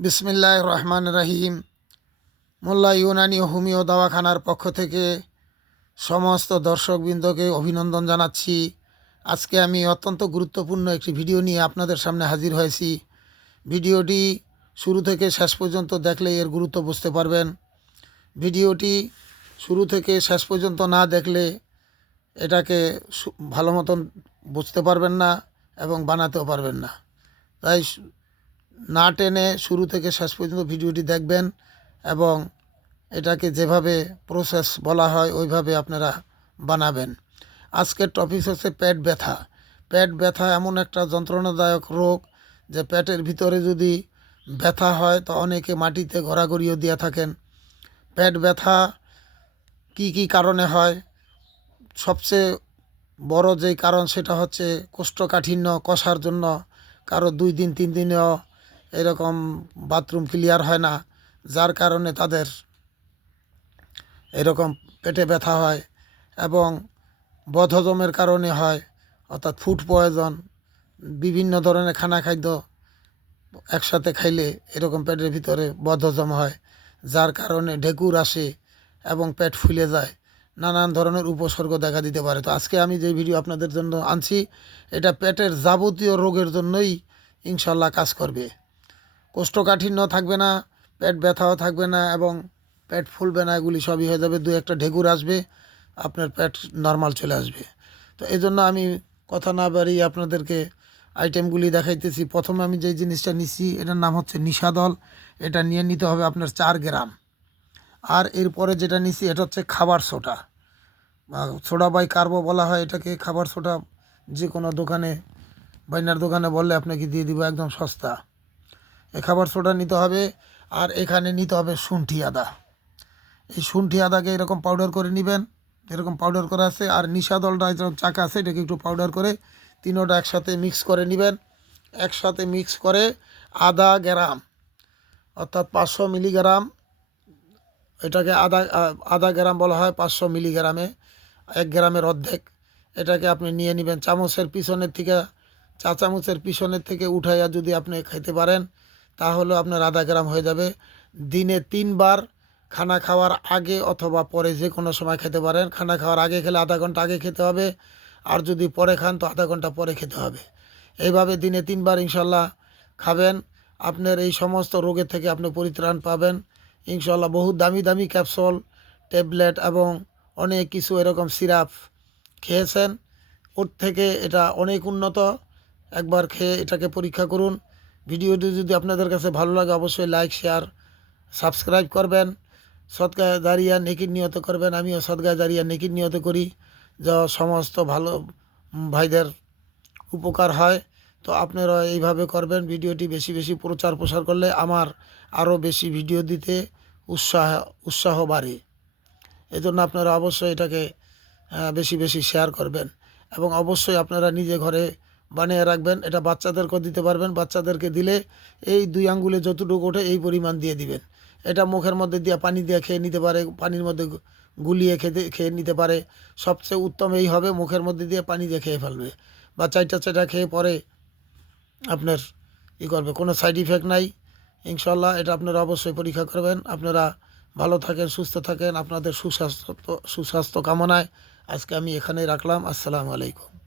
বিসমিল্লাহির রহমানির রহিম। মোল্লা ইউনানি হোমিও দাওয়াখানার পক্ষ থেকে সমস্ত দর্শকবৃন্দকে অভিনন্দন জানাচ্ছি। আজকে আমি অত্যন্ত গুরুত্বপূর্ণ একটি ভিডিও নিয়ে আপনাদের সামনে হাজির হয়েছি। ভিডিওটি শুরু থেকে শেষ পর্যন্ত দেখলে এর গুরুত্ব বুঝতে পারবেন। ভিডিওটি শুরু থেকে শেষ পর্যন্ত না দেখলে এটাকে ভালো মতন বুঝতে পারবেন না এবং বানাতেও পারবেন না। তাই না টেনে শুরু থেকে শেষ পর্যন্ত ভিডিওটি দেখবেন এবং এটাকে যেভাবে প্রসেস বলা হয় ওইভাবে আপনারা বানাবেন। আজকের টপিক হচ্ছে পেট ব্যথা। পেট ব্যথা এমন একটা যন্ত্রণাদায়ক রোগ যে পেটের ভিতরে যদি ব্যথা হয় তো অনেকে মাটিতে ঘোরাঘুরিও দিয়ে থাকেন। পেট ব্যথা কি কি কারণে হয়? সবচেয়ে বড় যেই কারণ সেটা হচ্ছে কোষ্ঠকাঠিন্য কষার জন্য। কারো 2 দিন 3 দিনেও এরকম বাথরুম ক্লিয়ার হয় না, যার কারণে তাদের এরকম পেটে ব্যথা হয়। এবং বদহজমের কারণে হয়, অর্থাৎ ফুড পয়জন। বিভিন্ন ধরনের খানা খাদ্য একসাথে খাইলে এরকম পেটের ভিতরে বদহজম হয়, যার কারণে ঢেকুর আসে এবং পেট ফুলে যায়। নানান ধরনের উপসর্গ দেখা দিতে পারে। তো আজকে আমি যে ভিডিও আপনাদের জন্য আনছি এটা পেটের যাবতীয় রোগের জন্যই ইনশাল্লাহ কাজ করবে। কোষ্ঠকাঠিন্য থাকবে না, পেট ব্যথাও থাকবে না এবং পেট ফুলবে না, এগুলি সবই হয়ে যাবে। 2-1টা ঢেকুর আসবে, আপনার পেট নর্মাল চলে আসবে। তো এই জন্য আমি কথা না বাড়িয়ে আপনাদেরকে আইটেমগুলি দেখাইতেছি। প্রথমে আমি যে জিনিসটা নিচ্ছি এটার নাম হচ্ছে নিশাদল। এটা নিয়ে নিতে হবে আপনার 4 গ্রাম। আর এরপরে যেটা নিচ্ছি এটা হচ্ছে খাবার সোডা, সোডা বাই কার্বো বলা হয় এটাকে। খাবার সোডা যে কোনো দোকানে, বাইনার দোকানে বললে আপনাকে দিয়ে দিব, একদম সস্তা। এই খাবার সোডা নিতে হবে। আর এখানে নিতে হবে শুন্ঠি আদা। এই শুন্ঠি আদাকে এরকম পাউডার করে নেবেন, এরকম পাউডার করা আছে। আর নিশাদলটা যেরকম চাকা আছে এটাকে একটু পাউডার করে তিনোটা একসাথে মিক্স করে নেবেন। একসাথে মিক্স করে আধা গ্রাম, অর্থাৎ 500 মিলিগ্রাম, এটাকে আধা গ্রাম বলা হয় 500 মিলিগ্রামে 1 গ্রামের অর্ধেক। এটাকে আপনি নিয়ে নেবেন। চামচের পিছনের থেকে, চা চামচের পিছনের থেকে উঠাইয়া যদি আপনি খাইতে পারেন তাহলে আপনার আধা গ্রাম হয়ে যাবে। দিনে 3 বার, খানা খাওয়ার আগে অথবা পরে যে কোনো সময় খেতে পারেন। খানা খাওয়ার আগে খেলে আধা ঘন্টা আগে খেতে হবে, আর যদি পরে খান তো আধা ঘন্টা পরে খেতে হবে। এইভাবে দিনে 3 বার ইনশাল্লাহ খাবেন। আপনার এই সমস্ত রোগের থেকে আপনি পরিত্রাণ পাবেন ইনশাল্লাহ। বহু দামি দামি ক্যাপসুল, ট্যাবলেট এবং অনেক কিছু এরকম সিরাপ খেয়েছেন, ওর থেকে এটা অনেক উন্নত। একবার খেয়ে এটাকে পরীক্ষা করুন। ভিডিওটি যদি আপনাদের কাছে ভালো লাগে অবশ্যই লাইক, শেয়ার, সাবস্ক্রাইব করবেন। সদকা জারিয়া নেকির নিয়ত করবেন। আমিও সদকা জারিয়া নেকির নিয়ত করি, যা সমস্ত ভালো ভাইদের উপকার হয়। তো আপনারা এইভাবে করবেন। ভিডিওটি বেশি বেশি প্রচার প্রসার করলে আমার আরও বেশি ভিডিও দিতে উৎসাহ বাড়ে। এজন্য আপনারা অবশ্যই এটাকে বেশি বেশি শেয়ার করবেন এবং অবশ্যই আপনারা নিজে ঘরে বানিয়ে রাখবেন। এটা বাচ্চাদেরকেও দিতে পারবেন। বাচ্চাদেরকে দিলে এই 2 আঙ্গুলে যতটুকু ওঠে এই পরিমাণ দিয়ে দিবেন। এটা মুখের মধ্যে দিয়ে পানি দিয়ে খেয়ে নিতে পারে, পানির মধ্যে গুলিয়ে খেয়ে নিতে পারে। সবচেয়ে উত্তম এই হবে মুখের মধ্যে দিয়ে পানি দিয়ে খেয়ে ফেলবে বা চাইটা খেয়ে পরে আপনার করবে, কোনো সাইড ইফেক্ট নাই ইনশাল্লাহ। এটা আপনারা অবশ্যই পরীক্ষা করবেন। আপনারা ভালো থাকেন, সুস্থ থাকেন। আপনাদের সুস্বাস্থ্য কামনায় আজকে আমি এখানেই রাখলাম। আসসালামু আলাইকুম।